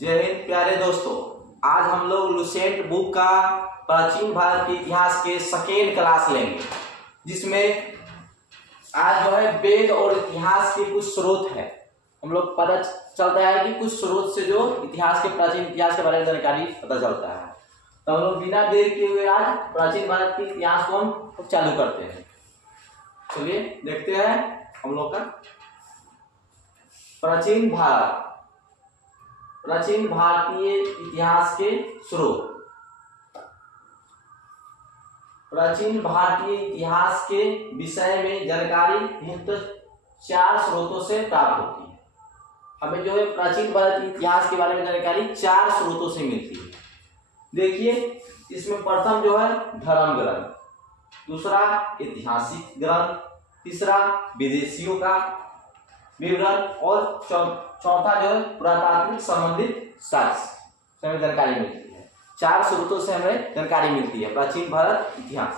जय हिंद प्यारे दोस्तों। आज हम लोग लुसेंट बुक का प्राचीन भारत के इतिहास के सेकेंड क्लास लेंगे, जिसमें आज जो है वेद और इतिहास के कुछ स्रोत है। हम लोग पता चलता है कि कुछ स्रोत से जो इतिहास के प्राचीन इतिहास के बारे में जानकारी पता चलता है। तो हम लोग बिना देर किए हुए आज प्राचीन भारत के इतिहास को हम चालू करते हैं। चलिए देखते हैं हम लोग का प्राचीन भारतीय इतिहास के स्रोत। प्राचीन भारतीय इतिहास के विषय में जानकारी मुख्यतः 4 स्रोतों से प्राप्त होती है। हमें जो है प्राचीन भारतीय इतिहास के बारे में जानकारी 4 स्रोतों से मिलती है। देखिए, इसमें प्रथम जो है धर्म ग्रंथ, दूसरा ऐतिहासिक ग्रंथ, तीसरा विदेशियों का विवरण और चौथा जो है पुरातात्विक संबंधित साक्ष्य से हमें जानकारी मिलती है। 4 स्रोतों से हमें जानकारी मिलती है प्राचीन भारत इतिहास,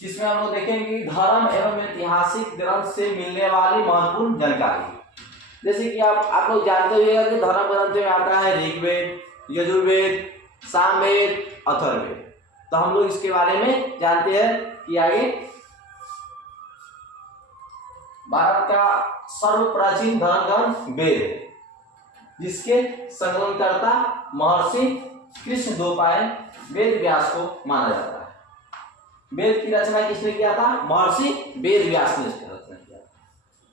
जिसमें हम लोग देखेंगे कि धर्म एवं ऐतिहासिक ग्रंथ से मिलने वाली महत्वपूर्ण जानकारी। जैसे कि आप लोग जानते होंगे कि धर्म ग्रंथ में आता है ऋग्वेद, यजुर्वेद, सामवेद, अथर्ववेद। तो हम लोग इसके बारे में जानते हैं कि आगे भारत का सर्व प्राचीन धर्म ग्रंथ वेद है, जिसके संकलनकर्ता महर्षि कृष्णद्वैपायन वेद व्यास को माना जाता है। वेद की रचना किसने किया था? महर्षि वेद व्यास ने इसकी रचना किया।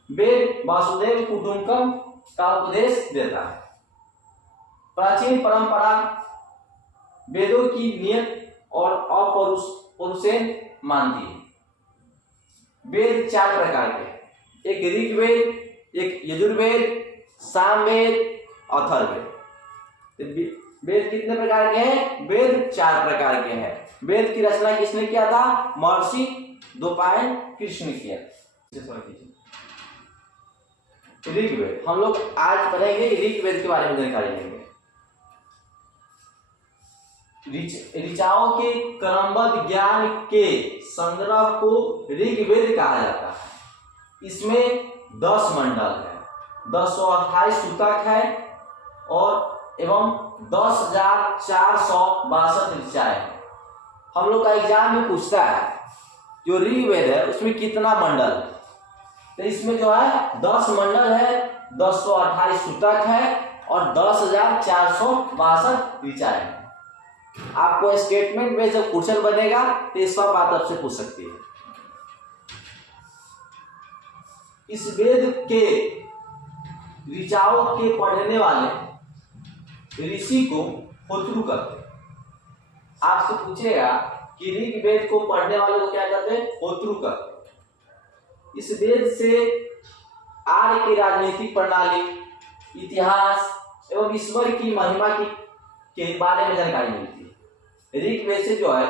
वेद वासुदेव कुटुंबकम का उपदेश देता है। प्राचीन परंपरा वेदों की नियत और अपौरुषेय मानती है। वेद 4 प्रकार के, एक ऋग्वेद, एक यजुर्वेद, सामवेद, अथर्ववेद। वेद कितने प्रकार के हैं? वेद 4 प्रकार के हैं। वेद की रचना किसने किया था? महर्षि द्वैपायन कृष्ण ने किया। ऋग्वेद हम लोग आज पढ़ेंगे, ऋग्वेद के बारे में जानकारी लेंगे। ऋचाओं के क्रमबद्ध ज्ञान के संग्रह को ऋग्वेद कहा जाता है। इसमें 10 मंडल है, 1028 सूतक है और एवं 10,462 ऋचाएं हैं। हम लोग का एग्जाम में पूछता है जो ऋग्वेद है उसमें कितना मंडल है, तो इसमें जो है 10 मंडल है, 1028 सूतक है और 10,462 ऋचाएं हैं। आपको स्टेटमेंट में जब क्वेश्चन बनेगा तो ये सब बात आपसे पूछ सकती है। इस वेद के ऋचाओं के पढ़ने वाले ऋषि को होतृ कहते हैं। आपसे पूछेगा कि ऋग्वेद को पढ़ने वाले को क्या कहते हैं? होतृ कहते हैं। इस वेद से आर्य की राजनीतिक प्रणाली, इतिहास एवं ईश्वर की महिमा के बारे में जानकारी मिलती है। ऋग्वेद से जो है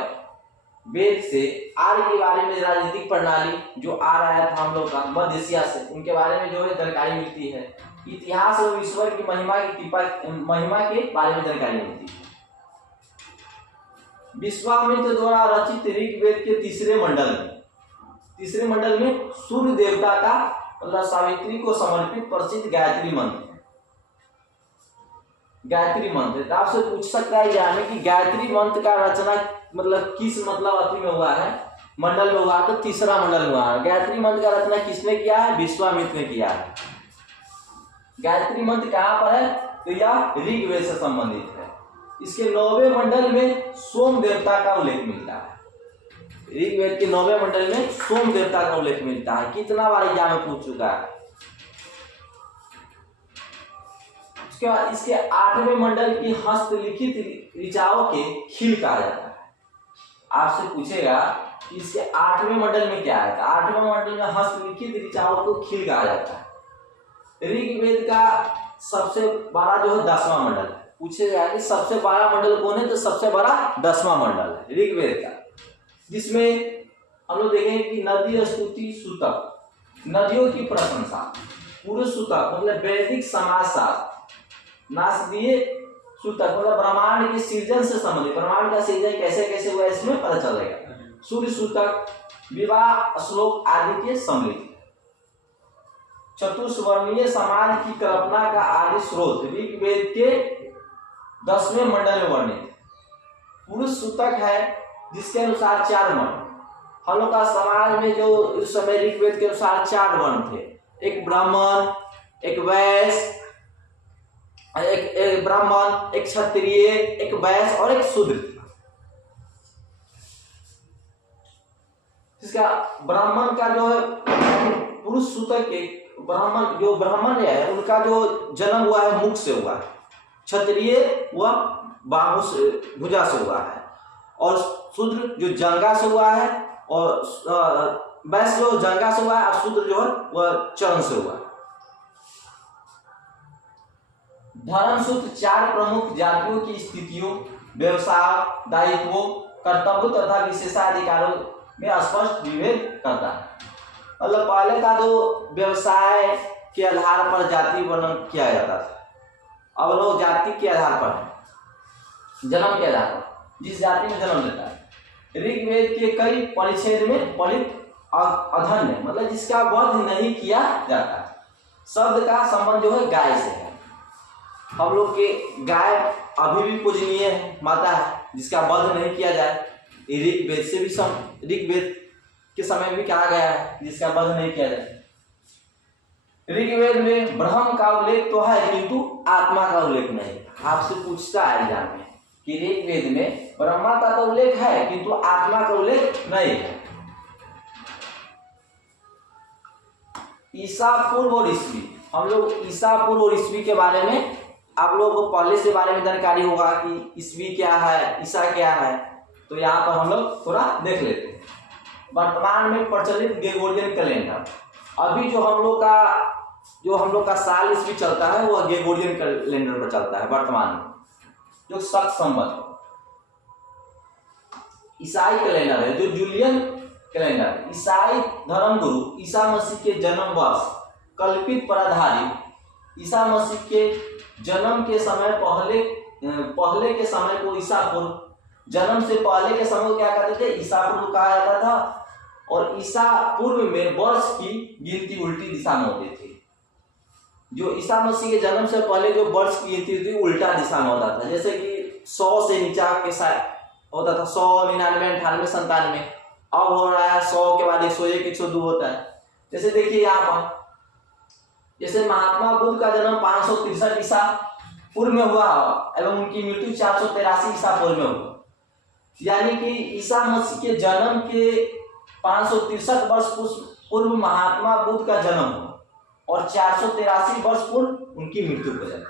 वेद से आर्य के बारे में राजनीतिक प्रणाली जो आ रहा था हम लोग का मध्य एशिया से, उनके बारे में जो है जानकारी मिलती है। इतिहास और ईश्वर की महिमा के बारे में जानकारी मिलती है। विश्वामित्र द्वारा रचित ऋग्वेद के तीसरे मंडल में सूर्य देवता का मतलब सावित्री को समर्पित प्रसिद्ध गायत्री मंत्र है। गायत्री मंत्र तो आपसे पूछ सकता है यहाँ में कि गायत्री मंत्र का रचना मतलब किस अति में हुआ है? मंडल में हुआ, तो तीसरा मंडल में हुआ है। गायत्री मंत्र का रचना किसने किया है? विश्वामित्र ने किया है। गायत्री मंत्र कहाँ पर है? तो यह ऋग्वेद से संबंधित है। इसके 9वें मंडल में सोम देवता का उल्लेख मिलता है। ऋग्वेद के 9वें मंडल में सोम देवता का उल्लेख मिलता है। कितना बार एग्जाम में पूछ चुका है। उसके बाद इसके 8वें मंडल की हस्तलिखित ऋचाओं के खिल कहा जाता है। आपसे पूछेगा कि इसके 8वें मंडल में क्या है? 8वें मंडल में हस्तलिखित ऋचाओं को खिल कहा जाता है। ऋग्वेद का सबसे बड़ा जो है 10वां मंडल है। पूछेगा कि सबसे बड़ा मंडल कौन है? तो सबसे बड़ा 10वां मंडल है ऋग्वेद का, जिसमें हम लोग देखेंगे कि नदी स्तुति सूतक, नदियों की प्रशंसा, पुरुष सूतक मतलब वैदिक समाजशास्त्र, नासदीय सूतक मतलब ब्रह्मांड के सृजन से संबंधित, ब्रह्मांड का सृजन कैसे कैसे हुआ इसमें पता चलेगा। सूर्य सूतक, विवाह श्लोक आदि के सम्मिलित। चतुष्वर्णीय समाज की कल्पना का आदि स्रोत ऋग्वेद के 10वें मंडल में वर्णित पुरुष सूतक है, जिसके अनुसार 4 वर्ण। हम लोग का समाज में जो इस समय ऋग्वेद के अनुसार 4 वर्ण थे, एक ब्राह्मण, एक वैश्य, एक ब्राह्मण, एक क्षत्रिय, एक वैश्य और एक शूद्र। इसका ब्राह्मण का जो है पुरुष सूतक के ब्राह्मण है उनका जो जन्म हुआ है मुख से हुआ है, क्षत्रिय वह बाहु से भुजा से हुआ है, और शूद्र जो जंगा से हुआ है, और वैश्य जो जंगा से हुआ है, और शूद्र जो है वह चरण से हुआ है। धर्मसूत्र 4 प्रमुख जातियों की स्थितियों, व्यवसाय, दायित्वों, कर्तव्यों तथा विशेषाधिकारों में स्पष्ट विभेद करता है। मतलब पहले का जो व्यवसाय के आधार पर जाति वर्णन किया जाता था, अब लोग जाति के आधार पर है, जन्म के आधार पर, जिस जाति में जन्म लेता है। ऋग्वेद के कई परिच्छेद में पलित अधन्य मतलब जिसका वध नहीं किया जाता, शब्द का संबंध जो है गाय से है। हम लोग के गाय अभी भी पूजनीय है, माता है, जिसका वध नहीं किया जाए। ऋग्वेद से भी ऋग्वेद के समय में भी कहा गया है जिसका वध नहीं किया जाए। ऋग्वेद में ब्रह्म का उल्लेख तो है किंतु आत्मा का उल्लेख नहीं। आपसे पूछता है एग्जाम में कि ऋग्वेद में ब्रह्मा का तो उल्लेख है किंतु आत्मा का उल्लेख नहीं है। ईसा पूर्व और ईस्वी, हम लोग ईसा पूर्व और ईस्वी के बारे में आप लोगों को पहले से बारे में जानकारी होगा कि ईस्वी क्या है, ईसा क्या है, तो यहाँ पर हम लोग थोड़ा देख लेते हैं। वर्तमान में प्रचलित ग्रेगोरियन कैलेंडर, अभी जो हम लोग का साल ईस्वी चलता है वह ग्रेगोरियन कैलेंडर पर चलता है वर्तमान में, जो शक संवत। ईसाई कैलेंडर है जो जूलियन कैलेंडर, ईसाई धर्मगुरु ईसा मसीह के जन्म वर्ष कल्पित पर आधारित ईसा मसीह के जन्म के समय पहले के समय को ईसा पूर्व, जन्म से पहले के समय को क्या कहते थे, ईसा पूर्व कहा जाता था। और ईसा पूर्व में वर्ष की गिनती उल्टी दिशा में होती थी। जो ईसा मसीह के जन्म से पहले जो वर्ष की गिनती थी उल्टा दिशा में होता था, जैसे कि 100 से नीचा के साथ होता था 100, 99, 98, 97। अब हो रहा है 100 के बाद 101, 102 होता है। जैसे देखिए यहाँ पर, जैसे महात्मा बुद्ध का जन्म 563 ईसा पूर्व में हुआ एवं उनकी मृत्यु 483 ईसा पूर्व में हुआ, यानी कि ईसा मसीह के जन्म के 563 वर्ष पूर्व महात्मा बुद्ध का जन्म हुआ और 483 वर्ष पूर्व उनकी मृत्यु हो जाती है।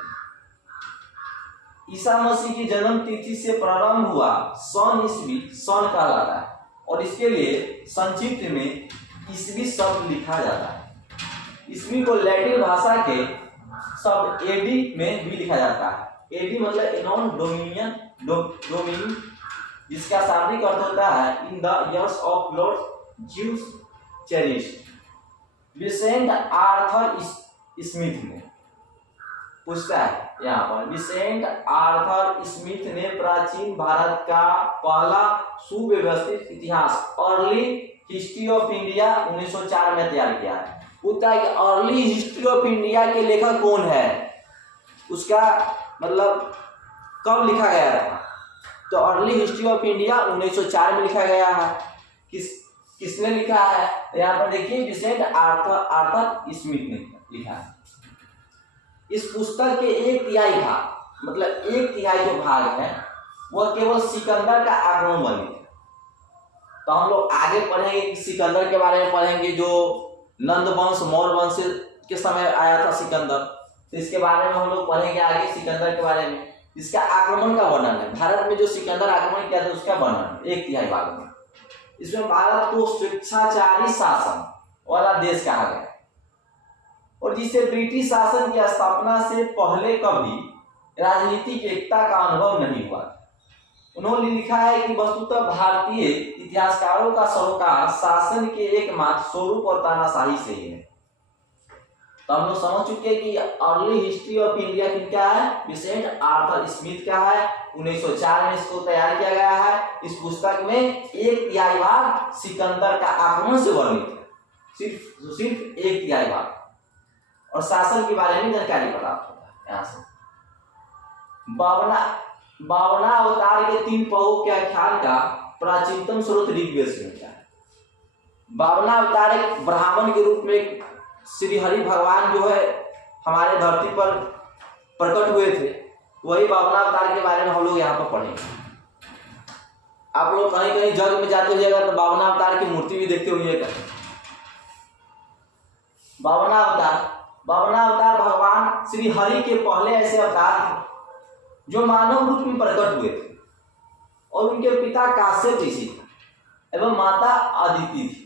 ईसा मसीह की जन्म तिथि से प्रारंभ हुआ सन ईस्वी सन कहलाता है, और इसके लिए संक्षिप्त में ईस्वी शब्द लिखा जाता है। ईस्वी को लैटिन भाषा के शब्द एडी में भी लिखा जाता है। एडी मतलब एनॉन डोमिनियन, जिसका शाब्दिक अर्थ होता है in the years of Lord Zeus cherish. Vincent Arthur Smith ने पूछता है यहाँ पर, विसेंट आर्थर स्मिथ ने प्राचीन भारत का पहला सुव्यवस्थित इतिहास अर्ली हिस्ट्री ऑफ इंडिया 1904 में तैयार किया है। पूछता है कि अर्ली हिस्ट्री ऑफ इंडिया के लेखक कौन है, उसका मतलब कब लिखा गया था। तो अर्ली हिस्ट्री ऑफ इंडिया 1904 में लिखा गया है। किसने लिखा है, यहाँ पर देखिए विसेंट आर्थर स्मिथ ने लिखा है। इस पुस्तक के 1/3 भाग, मतलब 1/3 जो भाग है वह केवल सिकंदर का आक्रमण वर्णित है। तो हम लोग आगे पढ़ेंगे कि सिकंदर के बारे में पढ़ेंगे, जो नंद वंश मौर्य वंश के समय आया था सिकंदर। तो इसके बारे में हम लोग पढ़ेंगे आगे सिकंदर के बारे में, जिसका आक्रमण का वर्णन है। भारत में जो सिकंदर आक्रमण किया था उसका वर्णन 1/3 भाग में। इसमें भारत को स्वेच्छाचारी शासन वाला देश कहा गया, और जिसे ब्रिटिश शासन की स्थापना से पहले कभी राजनीतिक एकता का अनुभव नहीं हुआ। उन्होंने लिखा है कि वस्तुतः भारतीय इतिहासकारों का सरोकार शासन के एकमात्र स्वरूप और तानाशाही से ही है। तो हम लोग समझ चुके हैं कि अर्ली हिस्ट्री ऑफ इंडिया की क्या है, विसेंट आर्थर स्मिथ का है। 1904 में इसको तैयार किया गया है। इस पुस्तक में 1/3 भाग सिकंदर का आक्रमण से वर्णित है, सिर्फ 1/3 भाग। और शासन के बारे में जानकारी प्राप्त होता है। यहाँ से बावना अवतार के 3 पहों के आख्यान का प्राचीनतम स्रोत ऋग्वेद से मिलता है। बावना अवतार एक ब्राह्मण के रूप में श्री हरि भगवान जो है हमारे धरती पर प्रकट हुए थे, वही बावना अवतार के बारे में हम लोग यहाँ पर पढ़ेंगे। आप लोग कहीं कहीं जग में जाते हुएगा तो बावना अवतार की मूर्ति भी देखते हुए। बावना अवतार भगवान श्री हरि के पहले ऐसे अवतार थे जो मानव रूप में प्रकट हुए थे, और उनके पिता काश्यप ऋषि थे एवं माता अदिति थी।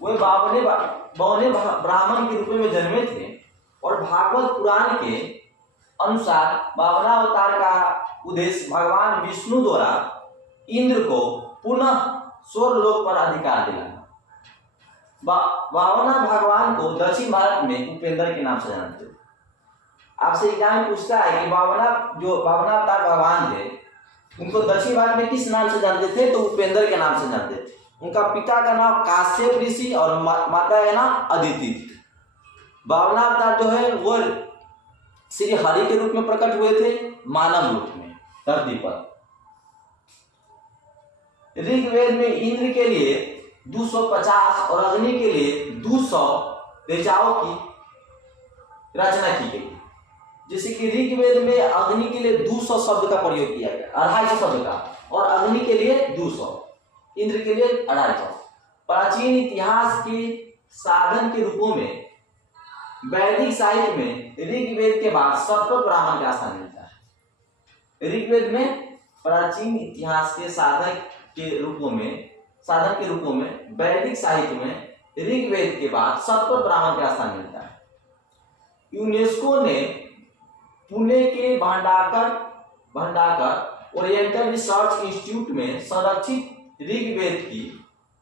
वे बौने ब्राह्मण के रूप में जन्मे थे, और भागवत पुराण के अनुसार बावना अवतार का उद्देश्य भगवान विष्णु द्वारा इंद्र को पुनः स्वर्गलोक पर अधिकार दिलाना। बावना भगवान को दक्षिण भारत में उपेंद्र के नाम से जानते थे। आपसे एग्जाम में पूछता है कि बावना अवतार भगवान थे, उनको दक्षिण भारत में किस नाम से जानते थे, तो उपेंद्र के नाम से जानते थे। उनका पिता का नाम काश्यप ऋषि और माता का नाम अदिति थी। बावना अवतार जो है वो श्री हरि के रूप में प्रकट हुए थे, मानव रूप में धरती पर। ऋग्वेद में इंद्र के लिए 250 और अग्नि के लिए 200 ऋचाओं की रचना की गई। जैसे कि ऋग्वेद में अग्नि के लिए 200 शब्द का प्रयोग किया गया, 250 शब्द का, और अग्नि के लिए 200, इंद्र के लिए 250। प्राचीन इतिहास के साधन के रूपों में वैदिक साहित्य में ऋग्वेद के बाद सतपथ ब्राह्मण का स्थान मिलता है। ऋग्वेद में प्राचीन इतिहास के साधन के रूपों में वैदिक साहित्य में ऋग्वेद के बाद सतपथ ब्राह्मण का स्थान मिलता है। यूनेस्को ने पुणे के भंडाकर ओरिएंटल रिसर्च इंस्टीट्यूट में संरक्षित ऋग्वेद की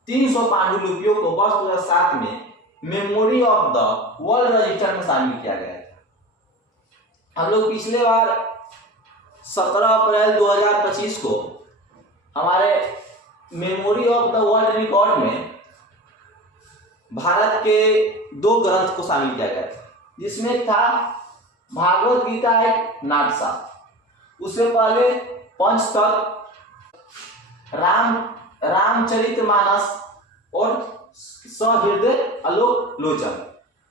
300 पांडुलिपियों को वर्ष 2007 में memory of the world register में शामिल किया गया था। हम लोग पिछले बार 17 अप्रैल 2025 को हमारे memory of the world record में भारत के 2 ग्रंथ को शामिल किया गया था, जिसमें था भागवत गीता एक नाटशास्त्र, उससे पहले पंचतत्व, रामचरितमानस और सहृदय आलोकलोचन,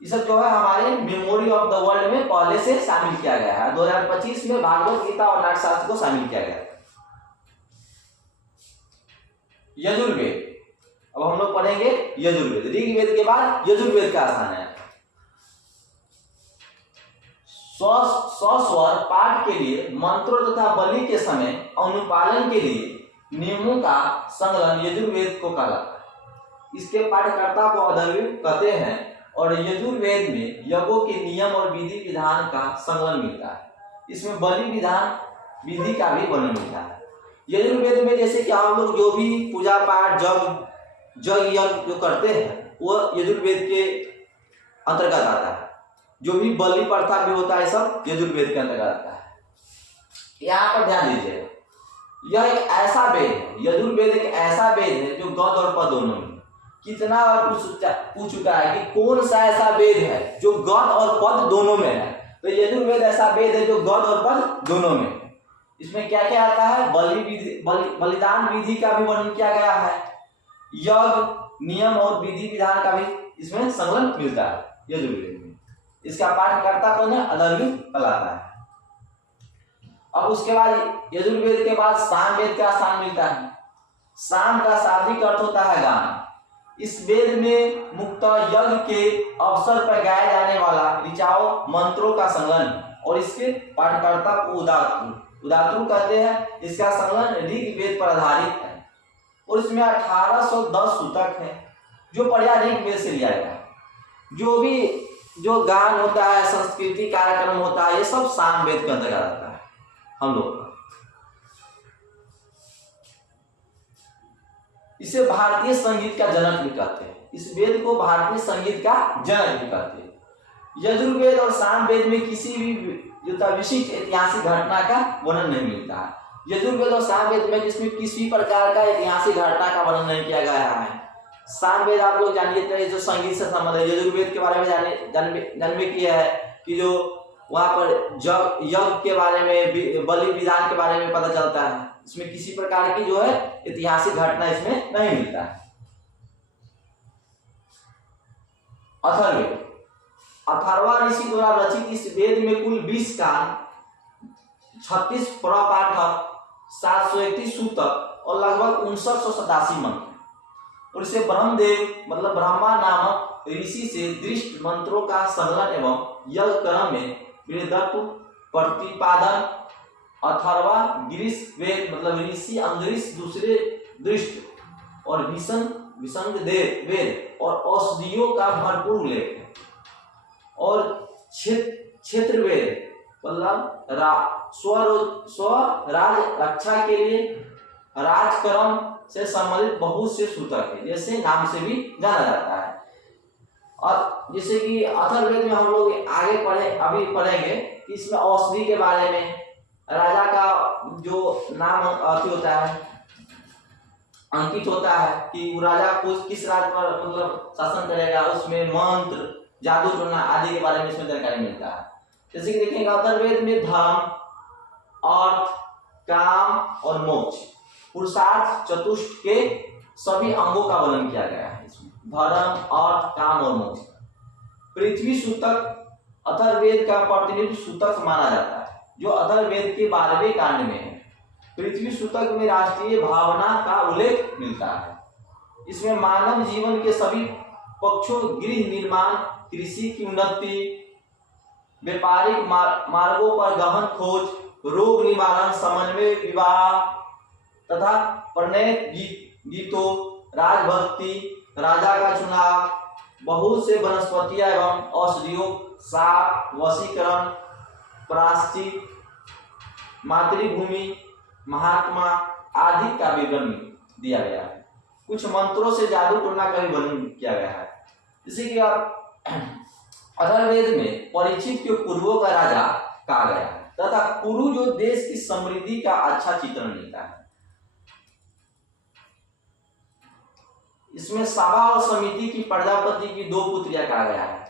ये सब जो है हमारे मेमोरी ऑफ द वर्ल्ड में पहले से शामिल किया गया है। 2025 में भागवत गीता और नाटशास्त्र को शामिल किया गया है। यजुर्वेद, अब हम लोग पढ़ेंगे यजुर्वेद। ऋग्वेद के बाद यजुर्वेद का स्थान है। स्वस्वर पाठ के लिए मंत्रों तथा बलि के समय अनुपालन के लिए नियमों का संकलन यजुर्वेद को कहलाता है। इसके पाठकर्ता को अधर्वित कहते हैं, और यजुर्वेद में यज्ञों के नियम और विधि विधान का संकलन मिलता है। इसमें बलि विधान विधि का भी वर्णन मिलता है। यजुर्वेद में जैसे कि हम लोग जो भी पूजा पाठ जग यज्ञ जो करते हैं वो यजुर्वेद के अंतर्गत आता है। जो भी बलि प्रथा भी होता है सब यजुर्वेद के अंतर्गत आता है। यहाँ पर ध्यान दीजिए, यह एक ऐसा वेद है, यजुर्वेद एक ऐसा वेद है जो गद और पद दोनों में। कितना और पूछ चुका है कि कौन सा ऐसा वेद है जो गद और पद दोनों में है, तो यजुर्वेद ऐसा वेद है जो गद और पद दोनों में है। इसमें क्या क्या आता है, बलिदान विधि का भी वर्णन किया गया है, यज्ञ नियम और विधि विधान का भी इसमें संकलन मिलता है यजुर्वेद में। इसका पाठकर्ता कौन है, अधर्वी कहलाता है। अब उसके बाद यजुर्वेद के बाद सामवेद का स्थान मिलता है। साम का शाब्दिक अर्थ होता है गान। इस वेद में मुख्यतः यज्ञ के अवसर पर गाया जाने वाला ऋचाओं मंत्रों का संकलन, और इसके पाठकर्ता को उदातु कहते हैं। इसका संकलन ऋग्वेद पर आधारित है, और इसमें 1810 सूतक है जो पढ़ा ऋग्वेद से लिया गया है। जो गान होता है, संस्कृति कार्यक्रम होता है, ये सब सामवेद के अंतर्गत आता है हम लोग का। इसे भारतीय संगीत का जनक भी कहते हैं। इस वेद को भारतीय संगीत का जनक भी कहते हैं। यजुर्वेद और सामवेद में किसी भी विशिष्ट ऐतिहासिक घटना का वर्णन नहीं मिलता है। यजुर्वेद और सामवेद में जिसमें किसी प्रकार का ऐतिहासिक घटना का वर्णन नहीं किया गया है। सामवेद आप लोग जानिए जो संगीत से संबंध है, यजुर्वेद के बारे में जानने की है कि जो वहाँ पर यज्ञ के बारे में, बलि विधान के बारे में पता चलता है। इसमें किसी प्रकार की जो है ऐतिहासिक घटना इसमें नहीं मिलता है। अथर्ववेद, अथर्वा ऋषि द्वारा रचित इस वेद में कुल 20 कांड, 36 प्रपाठक, 731 सूतक और लगभग 5987 मंत्र, और इसे ब्रह्मदेव मतलब ब्रह्मा नामक ऋषि से दृष्ट मंत्रों का संकलन एवं यज्ञ कर्म में वेदत्व प्रतिपादन, अथर्वा गिरीश वेद मतलब ऋषि अंगरीश दूसरे दृष्ट और विसंग देव वेद और औषधियों का भरपूर उल्लेख है। और क्षेत्र वेद मतलब स्वराज रक्षा के लिए राजकर्म से संबंधित बहुत से सूतक है, जैसे नाम से भी जाना जाता है। और जैसे कि अथर्ववेद में हम लोग आगे अभी पढ़ेंगे कि इसमें औषधि के बारे में, राजा का जो नाम होता है अंकित होता है कि वो राजा को किस राज पर मतलब शासन करेगा, उसमें मंत्र, जादू टोना आदि के बारे में इसमें जानकारी मिलता है। जैसे कि देखेंगे अथर्ववेद में धर्म, अर्थ, काम और मोक्ष, पुरुषार्थ चतुष्ट के सभी अंगों का वर्णन किया गया है। इसमें धर्म, अर्थ, काम और मोक्ष। पृथ्वी सूतक अथर्ववेद का प्रतिनिधि सूतक माना जाता है, जो अथर्ववेद के 12वें कांड में है। पृथ्वी सूतक में राष्ट्रीय भावना का उल्लेख मिलता है। इसमें मानव जीवन के सभी पक्षों, गृह निर्माण, कृषि की उन्नति, व्यापारिक मार्गों पर गहन खोज, रोग निवारण, समन्वय, विवाह तथा प्रणय गीतों, राजभक्ति, राजा का चुनाव, बहुत से वनस्पतियां एवं औषधियों, साप, वशीकरण, प्रायश्चित, मातृभूमि, महात्मा आदि का विवरण दिया गया है। कुछ मंत्रों से जादू टोना का भी वर्णन किया गया है। जैसे कि अथर्ववेद में परीक्षित के कुरुओं का राजा कहा गया है तथा कुरु जो देश की समृद्धि का अच्छा चित्रण देता है। इसमें साबा और समिति की प्रजापति की 2 पुत्रियां कहा गया है।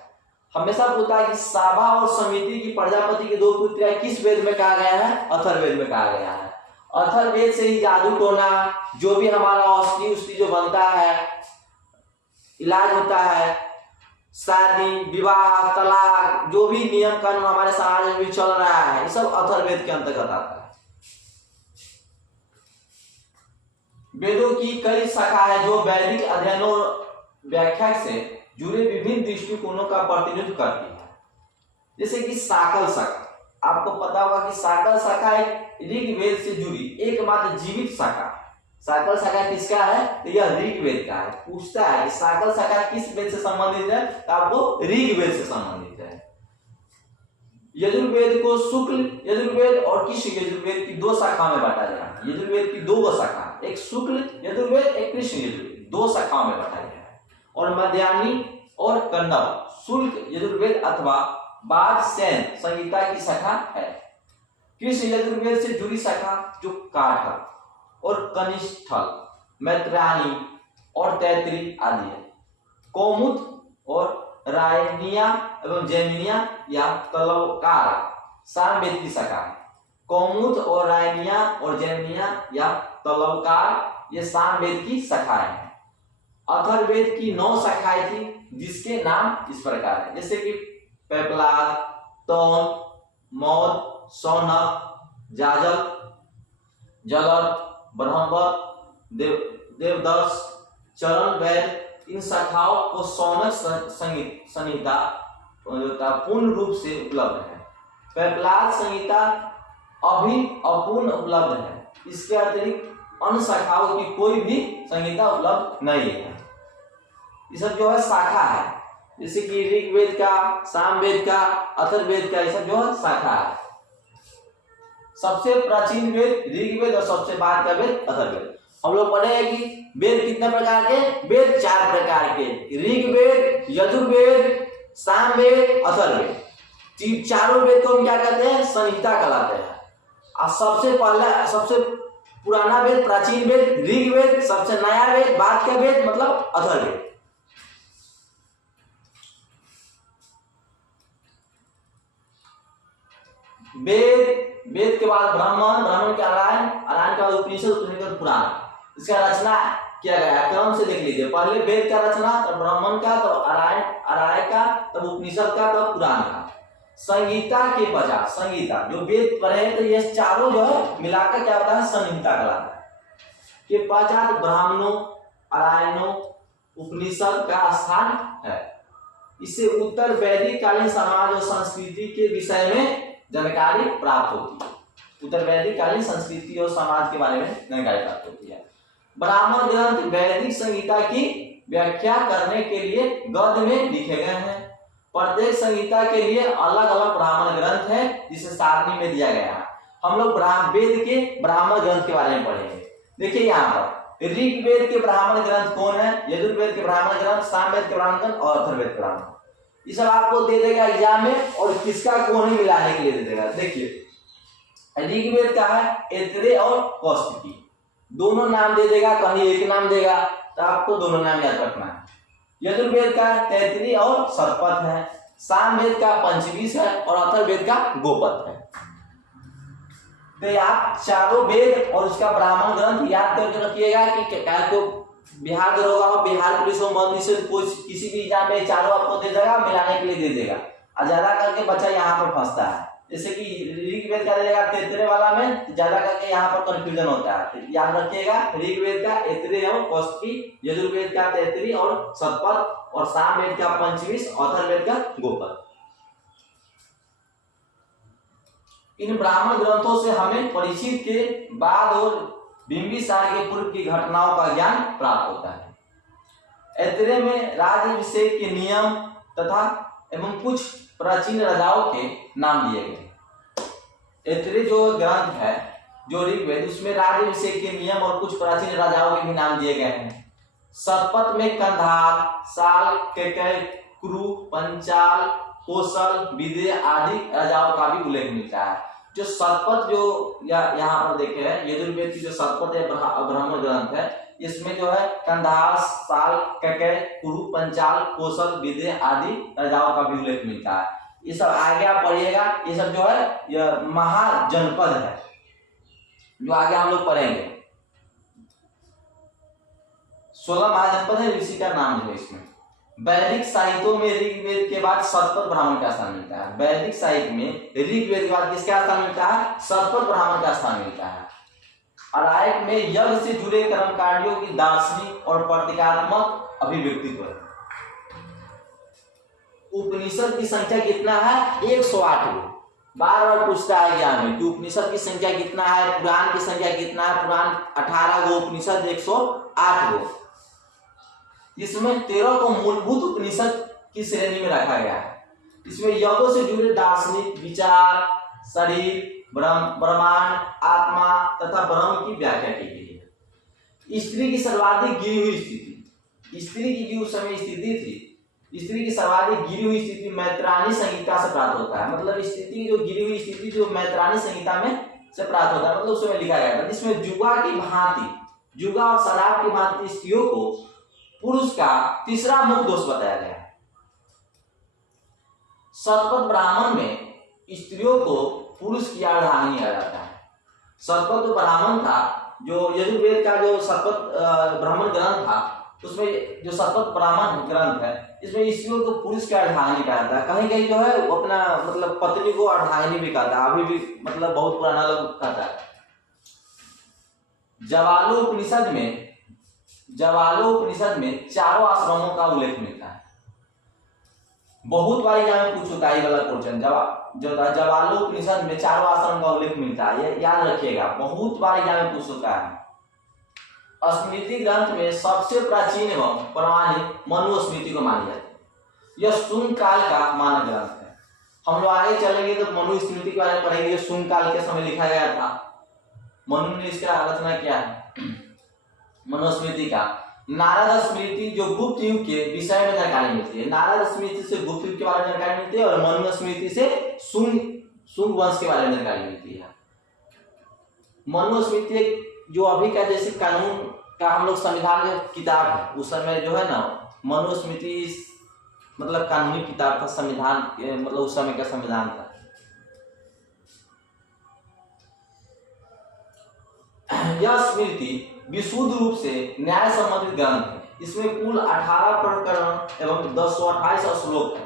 हमेशा पूछता है कि साबा और समिति की प्रजापति की 2 पुत्रियां किस वेद में कहा गया है? अथर्ववेद में कहा गया है। अथर्ववेद से ही जादू टोना, जो भी हमारा औषधि जो बनता है, इलाज होता है, शादी, विवाह, तलाक, जो भी नियम कानून हमारे समाज में भी चल रहा है, ये सब अथर्ववेद के अंतर्गत आता है। वेदों की कई शाखा है जो वैदिक अध्ययन और व्याख्या से जुड़े विभिन्न दृष्टिकोणों का प्रतिनिधित्व करती है। जैसे कि साकल शाखा, आपको पता होगा कि साकल शाखा एक ऋग्वेद से जुड़ी एकमात्र जीवित शाखा। साकल शाखा किसका है? तो यह ऋग्वेद का है। पूछता है कि साकल शाखा किस वेद से संबंधित है? तो आपको ऋग्वेद से संबंधित है। यजुर्वेद को शुक्ल यजुर्वेद और कृष्ण यजुर्वेद की 2 शाखाओं में बांटा गया है। यजुर्वेद की 2 शाखा, एक शुक्ल यजुर्वेद, एक कृष्ण यजुर्वेद, 2 शाखाओं में बांटा गया है। और मध्यान्ही और कन्नड़ शुल्क यजुर्वेद अथवा बाद सैन संहिता की शाखा है। कृष्ण यजुर्वेद से जुड़ी शाखा जो काठक और कनिष्ठल, मैत्राणी और तैतरी आदि है। कौमुद और रायनिया एवं जैमिनिया या तलवकार सामवेद की शाखा है। कौमुद और रायनिया और जैमिनिया या तलवकार ये सामवेद की शाखाएं हैं। अथर्ववेद की 9 शाखाएं थी, जिसके नाम इस प्रकार है, जैसे कि पेपलाद, तौन, मौद, सौनक, जाजल, जलद, ब्रह्मवत, देवदर्श, चरण वैद। इन शाखाओं को सौनक संहिता पूर्ण रूप से उपलब्ध है। पेपलाद संहिता अभी अपूर्ण उपलब्ध है। इसके अतिरिक्त अन्य शाखाओं की कोई भी संहिता उपलब्ध नहीं है। ये सब जो है शाखा है, जैसे कि ऋग्वेद का, सामवेद का, अथर्ववेद का, ये सब जो है शाखा है। सबसे प्राचीन वेद ऋग्वेद और सबसे बाद का वेद अथर्ववेद। हम लोग पढ़े हैं कि वेद कितने प्रकार के? वेद 4 प्रकार के, ऋग्वेद, यजुर्वेद, सामवेद, अथर्ववेद। चारों वेद को हम क्या कहते हैं? संहिता कहलाते हैं। और सबसे पुराना वेद, प्राचीन वेद ऋग्वेद, सबसे नया वेद, बाद का वेद मतलब अथर्ववेद। वेद के बाद ब्राह्मण के अरायन के बाद उपनिषद, उपनिषद के बाद पुराण। इसका रचना किया गया क्रम से देख लीजिए, पहले वेद का रचना, तब ब्राह्मण का, तब अराय का, तब उपनिषद का, तब पुराण का। संहिता के पश्चात, संहिता जो वेद पढ़े तो ये चारों जो है मिलाकर क्या होता है संहिता कहलाता है। के पश्चात ब्राह्मणों, अरायनों, उपनिषद का स्थान है। इससे उत्तर वैदिक कालीन समाज और संस्कृति के विषय में जानकारी प्राप्त होती है। उत्तर वैदिक कालीन संस्कृति और समाज के बारे में जानकारी प्राप्त होती है। ब्राह्मण ग्रंथ वैदिक संहिता की व्याख्या करने के लिए गद्य में लिखे गए हैं। प्रत्येक संहिता के लिए अलग अलग ब्राह्मण ग्रंथ है जिसे सारणी में दिया गया है। हम लोग वेद के ब्राह्मण ग्रंथ के बारे में पढ़ेंगे। देखिए यहाँ पर ऋग्वेद के ब्राह्मण ग्रंथ कौन है, यजुर्वेद के ब्राह्मण ग्रंथ, सामवेद के ब्राह्मण ग्रंथ और अथर्ववेद के ब्राह्मण। ये सब आपको दे देगा एग्जाम में, और किसका कौन ही मिलाने के लिए दे देगा। देखिए ऋग्वेद का है ऐतरेय और कौशिकी, दोनों नाम दे देगा, कहीं एक नाम देगा तो आपको दोनों नाम याद रखना है। यजुर्वेद का तैतरीय और शतपथ है, सामवेद का पंचवीस है और अथर्ववेद का गोपथ है। तो आप चारों वेद और उसका ब्राह्मण ग्रंथ याद करके रखिएगा कि को बिहार दरोगा हो, बिहार पुलिस हो, मध्य से किसी भी एग्जाम में चारों आपको दे देगा, मिलाने के लिए दे देगा। और ज्यादा करके बच्चा यहाँ पर फंसता है, जैसे कि ऋग्वेद का दे देगा तैतरेय वाला में, ज्यादा करके यहाँ पर कंफ्यूजन होता है। तो याद रखिएगा ऋग्वेद का ऐतरेय और कौशिकी, यजुर्वेद का तैतरीय और शतपथ, और सामवेद का पंचवीस, अथर्ववेद का गोपथ। इन ब्राह्मण ग्रंथों से हमें परिचित के बाद और बिंबिसार के पूर्व की घटनाओं का ज्ञान प्राप्त होता है। ऐतरेय में राज्याभिषेक के नियम तथा एवं कुछ प्राचीन राजाओं के नाम दिए गए। ऐतरेय जो ग्रंथ है जो ऋग्वेद, उसमें राज्याभिषेक के नियम और कुछ प्राचीन राजाओं के भी नाम दिए गए हैं। शतपथ में कंधार, साल, कैकेय, कुरु, पंचाल, कौशल, विदेह आदि राजाओं का भी उल्लेख मिलता है। जो शतपथ जो यहाँ पर देखे हैं, यजुर्वेद की जो शतपथ है ब्राह्मण ग्रंथ है, इसमें जो है कंधार, साल, कैकेय, कुरु, पंचाल, कौशल, विदेह आदि राजाओं का भी उल्लेख मिलता है। ये सब आगे आप पढ़िएगा, ये सब जो है यह महाजनपद है जो आगे हम लोग पढ़ेंगे। 16 महाजनपद है, इसी का नाम जो है इसमें। वैदिक साहित्यों में ऋग्वेद के बाद शतपथ ब्राह्मण का स्थान मिलता है। वैदिक साहित्य में ऋग्वेद के बाद किसका स्थान मिलता है, शतपथ ब्राह्मण का स्थान मिलता है। अरायक में यज्ञ से जुड़े कर्मकांडियों की दार्शनिक और प्रतीकात्मक अभिव्यक्ति है। उपनिषद की संख्या कितना है, 108 गो। बार बार पूछता है ज्ञान में कि उपनिषद की संख्या कितना है, पुराण की संख्या कितना है। पुराण 18 गो, उपनिषद 108 गो। इसमें 13 को मूलभूत उपनिषद की श्रेणी में रखा गया है। इसमें यज्ञों से जुड़े दार्शनिक विचार, शरीर, ब्रह्मांड, आत्मा तथा ब्रह्म की व्याख्या की गई है। स्त्री की सर्वाधिक गिरी हुई स्थिति, स्त्री की जो उस समय स्थिति थी, स्त्री की सर्वाधिक गिरी हुई स्थिति मैत्राणी संहिता से प्राप्त होता है। मतलब स्थिति जो गिरी हुई स्थिति जो मैत्राणी संहिता में से प्राप्त होता है, मतलब उसमें लिखा गया था, जिसमें जुआ की भांति, जुआ और शराब की भांति स्त्रियों को पुरुष का तीसरा मुख्य दोष बताया गया है। शतपथ ब्राह्मण में स्त्रियों को पुरुष की अर्धांगिनी कहा जाता है। शतपथ ब्राह्मण था, जो यजुर्वेद का जो शतपथ ब्राह्मण ग्रंथ था, उसमें जो शतपथ ब्राह्मण ग्रंथ है, इसमें स्त्रियों को पुरुष की अर्धांगिनी कहा जाता है। कहीं कहीं जो है वो अपना मतलब पत्नी को अर्धांगिनी भी कहता है, अभी भी मतलब बहुत पुराना लोग कहता है। जवालो उपनिषद में चारों आश्रमों का उल्लेख मिलता है। बहुत बार यहाँ में पूछ चुका है वाला क्वेश्चन, जवालो उपनिषद में चारों आश्रम का उल्लेख मिलता है, ये याद रखिएगा, बहुत बार यहाँ में पूछ चुका है। स्मृति ग्रंथ में सबसे प्राचीन एवं प्रमाणिक मनुस्मृति को मानी जाती है। यह शुंग काल का मानक ग्रंथ है। हम लोग आगे चलेंगे तो मनुस्मृति के बारे में पढ़ेंगे, जो शुंग काल के समय लिखा गया था। मनु ने इसका रचना किया है मनुस्मृति का। नारद स्मृति जो गुप्त युग के विषय में जानकारी मिलती है। नारद स्मृति से गुप्त युग के बारे में जानकारी मिलती है और मनु स्मृति से शुंग वंश के बारे में जानकारी मिलती है। मनुस्मृति जो अभी का जैसे कानून का हम लोग संविधान का किताब है, उस समय जो है ना मनुस्मृति मतलब कानूनी किताब था, संविधान मतलब उस समय का संविधान था। यह स्मृति विशुद्ध रूप से न्याय संबंधित ग्रंथ है। इसमें कुल 18 प्रकरण एवं 228 श्लोक है।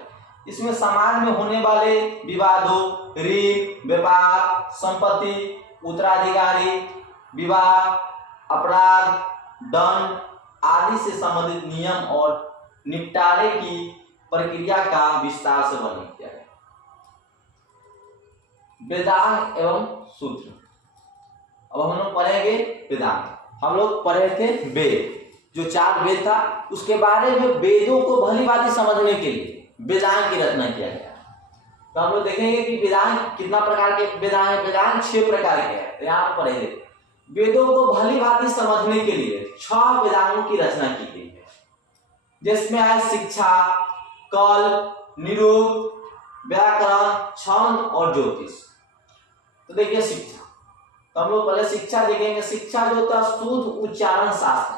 इसमें समाज में होने वाले विवादों, ऋण, व्यापार, संपत्ति, उत्तराधिकारी, विवाह, अपराध, दंड आदि से संबंधित नियम और निपटारे की प्रक्रिया का विस्तार से वर्णन किया है। वेदांग एवं सूत्र। अब हम लोग पढ़ेंगे वेदांग। हम लोग पढ़े थे वेद, जो 4 वेद था, उसके बारे में वेदों को भली भांति समझने के लिए वेदांग की रचना किया गया। तो हम लोग देखेंगे कि वेदांग कितना प्रकार के वेदांग है। वेदांग 6 प्रकार के हैं। यहाँ पढ़ेंगे वेदों को भली भांति समझने के लिए 6 वेदांगों की रचना की गई है, जिसमें है शिक्षा, कल्प, निरुक्त, व्याकरण, छंद और ज्योतिष। तो देखिए शिक्षा, तो हम लोग पहले शिक्षा देखेंगे। शिक्षा जो होता है शुद्ध उच्चारण शास्त्र।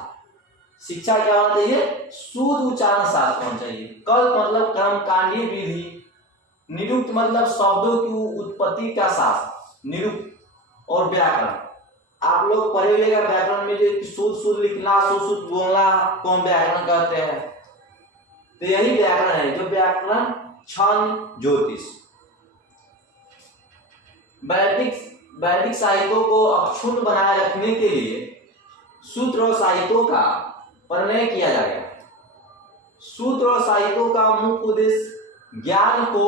शिक्षा क्या होना चाहिए? शुद्ध उच्चारण शास्त्र होना चाहिए। कल्प मतलब कर्मकांडीय विधि, निरुक्त मतलब शब्दों की उत्पत्ति का शास्त्र, निरुक्त, और व्याकरण। आप लोग पढ़े हुएगा व्याकरण में जो शुद्ध लिखना, शुद्ध बोलना को व्याकरण कहते हैं। तो यही व्याकरण है, जो व्याकरण, छंद, ज्योतिष। वैदिक साहित्यों को अक्षुण्ण बनाए रखने के लिए सूत्र और साहित्यों का प्रणयन किया जाएगा। सूत्र और साहित्यों का मुख्य उद्देश्य ज्ञान को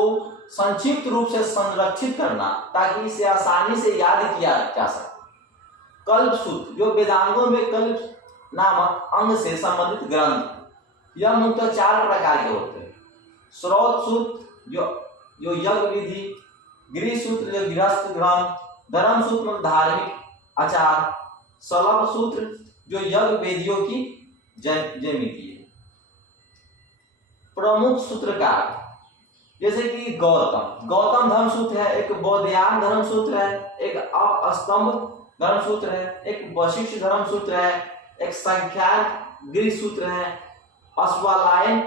संक्षिप्त रूप से संरक्षित करना, ताकि इसे आसानी से याद किया जा सके। कल्प सूत्र, जो वेदांगों में कल्प नामक अंग से संबंधित ग्रंथ, यह मुख्यतः 4 प्रकार के होते हैं। श्रौत सूत्र जो यज्ञ विधि, गृह सूत्र जो गृहस्थ धर्म, धर्म सूत्र धार्मिक आचार, शलभ सूत्र जो यज्ञ वेदियों की ज्यामिति है। प्रमुख सूत्रकार जैसे कि गौतम धर्म सूत्र है, एक बौद्धायन धर्म सूत्र है, एक अपस्तंभ धर्म सूत्र है, एक वशिष्ठ धर्म सूत्र है, एक संख्याक गृह सूत्र है, अश्वालायन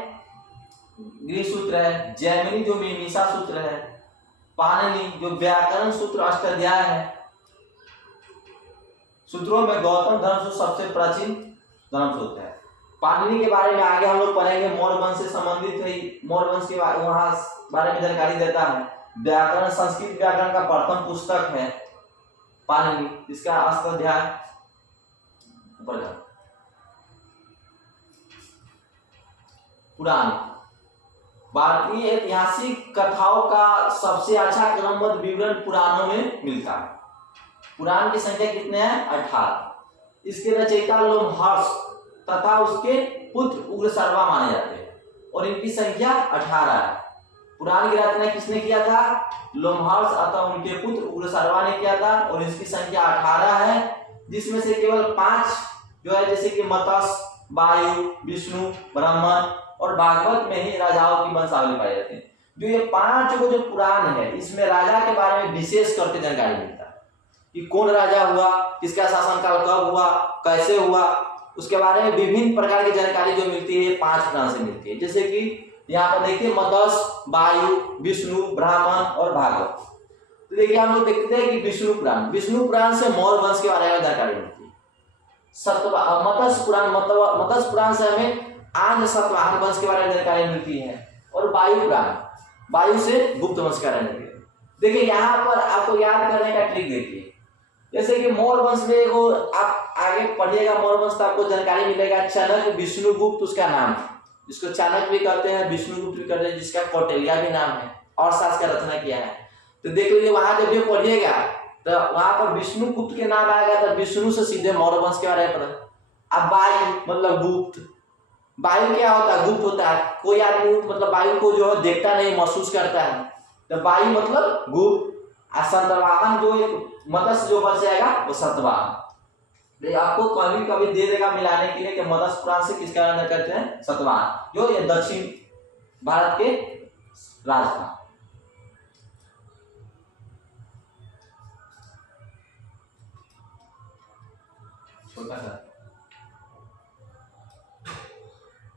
गृह सूत्र है, जैमिनी जो मीमांसा सूत्र है, पाणिनि जो व्याकरण सूत्र अष्टाध्याय है। सूत्रों में गौतम धर्म सूत्र सबसे प्राचीन धर्म सूत्र है। पाणिनि के बारे में आगे हम लोग पढ़ेंगे। मौर्य वंश से संबंधित है, मौर्य वंश के वहां बारे में जानकारी देता है। व्याकरण, संस्कृत व्याकरण का प्रथम पुस्तक है पाणिनि, इसका अष्टाध्याय ऊपर का। पुराण, भारतीय ऐतिहासिक कथाओं का सबसे अच्छा क्रमबद्ध विवरण पुराणों में मिलता है। पुराण की संख्या कितने हैं? 18। इसके रचयिता लोमहर्ष तथा उसके पुत्र उग्रसर्वा माने जाते हैं, और इनकी संख्या 18 है। पुराण की रचना किसने किया था? लोमहर्ष अथवा उनके पुत्र उग्रसर्वा ने किया था, और इसकी संख्या 18 है, जिसमें से केवल 5 जो है, जैसे कि मत्स्य, वायु, विष्णु, ब्राह्मण और भागवत में ही राजाओं की वंशावली पाई जाती है। जो ये 5 जो पुराण है, इसमें राजा के बारे में विशेष करके जानकारी मिलता है कि कौन राजा हुआ, किसका शासनकाल कब हुआ, कैसे हुआ, उसके बारे में विभिन्न प्रकार की जानकारी जो मिलती है 5 पुराण से मिलती है। जैसे कि यहाँ पर देखिए मत्स्य, वायु, विष्णु, ब्राह्मण और भागवत। तो देखिए हम लोग देखते हैं कि विष्णु पुराण से मौर्य वंश के बारे में जानकारी मिलती है। मत्स्य पुराण से हमें आंध्र सातवाहन वंश के बारे में जानकारी मिलती है, और वायु से गुप्त वंश के बारे में मिलती है। देखिए यहाँ पर आपको याद करने का ट्रिक देखिए, जैसे कि मौर्य वंश में वो आप आगे पढ़िएगा मौर्य वंश तो आपको जानकारी मिलेगा। चाणक्य विष्णुगुप्त उसका नाम है, जिसको चाणक्य भी कहते हैं, विष्णुगुप्त भी कहते हैं, जिसका कौटिल्य भी नाम है, और शास्त्र का रचना किया है। तो देख लीजिए वहां जब भी पढ़िएगा तो वहां पर विष्णुगुप्त के नाम आएगा, तो विष्णु से सीधे मौर्य वंश के बारे में पता। अब वायु मतलब गुप्त, वायु क्या होता है? गुप्त होता है। कोई आदमी मतलब वायु को जो है देखता नहीं, महसूस करता है, तो वायु मतलब गुप्त। सतवाहन जो एक मत्स्य जो बच जाएगा वो सतवाहन। आपको कभी कभी दे देगा मिलाने के लिए कि मत्स्य पुराण से किसका अंदर कहते हैं? सतवाहन, जो ये दक्षिण भारत के राजस्थान।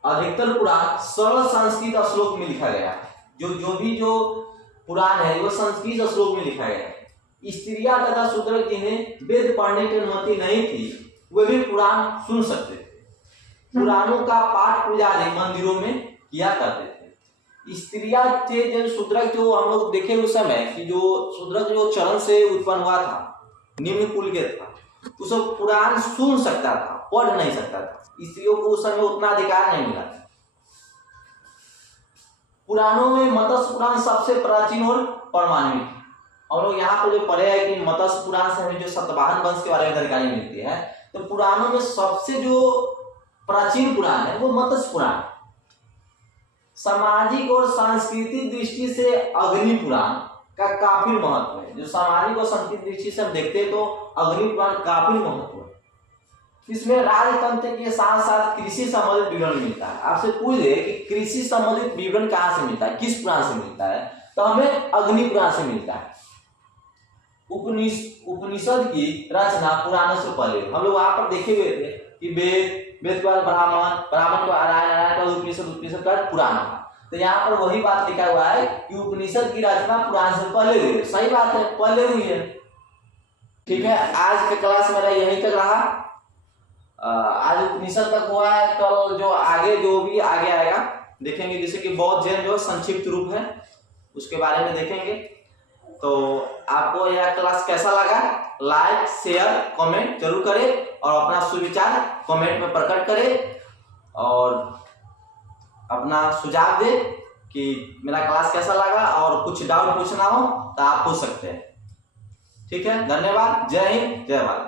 अधिकतर पुराण सरल संस्कृत श्लोक में लिखा गया है। जो पुराण है वो संस्कृत श्लोक में लिखा गया है। स्त्रियां तथा शूद्र जिन्हें वेद पढ़ने की अनुमति नहीं थी वे भी पुराण सुन सकते थे। पुराणों का पाठ पुजारी मंदिरों में किया करते थे। स्त्रियां थे जो शूद्र, जो हम लोग देखे उस समय कि जो शूद्र जो चरण से उत्पन्न हुआ था, निम्न कुल के था, उसे पुराण सुन सकता था, पढ़ नहीं सकता था। स्त्रियों को उस समय उतना अधिकार नहीं मिला था। पुराणों में मत्स्य पुराण सबसे प्राचीन और प्रमाणिक है। हम लोग यहाँ पर जो पढ़े हैं कि मत्स्य पुराण से हमें जो सातवाहन वंश के बारे में जानकारी मिलती है, तो पुराणों में सबसे जो प्राचीन पुराण है वो मत्स्य पुराण। सामाजिक और सांस्कृतिक दृष्टि से अग्नि पुराण का काफी महत्व है। जो सामाजिक और सांस्कृतिक दृष्टि से हम देखते हैं तो अग्नि पुराण काफी महत्व है। इसमें राजतंत्र के साथ साथ कृषि संबंधित विवरण मिलता है। आपसे पूछ दे कि कृषि संबंधित विवरण कहाँ से मिलता है, किस पुराण से मिलता है, तो हमें अग्नि पुराण से मिलता है। उपनिषद की रचना पुराणों से पहले, हम लोग वहां पर देखे हुए थे कि वेद के बाद ब्राह्मण को नारायण का उपनिषद का पुराण। तो यहाँ पर वही बात लिखा हुआ है कि उपनिषद की रचना पुराण से पहले हुई है। सही बात है, पहले हुई है। ठीक है, आज का क्लास मेरा यही तक रहा। आज उपनिषद तक हुआ है। कल जो आगे आएगा देखेंगे, जैसे कि बौद्ध जैन जो संक्षिप्त रूप है उसके बारे में देखेंगे। तो आपको यह क्लास कैसा लगा, लाइक शेयर कमेंट जरूर करें और अपना सुविचार कमेंट में प्रकट करें और अपना सुझाव दे कि मेरा क्लास कैसा लगा, और कुछ डाउट पूछना हो तो आप पूछ सकते हैं। ठीक है, धन्यवाद। जय हिंद, जय भारत।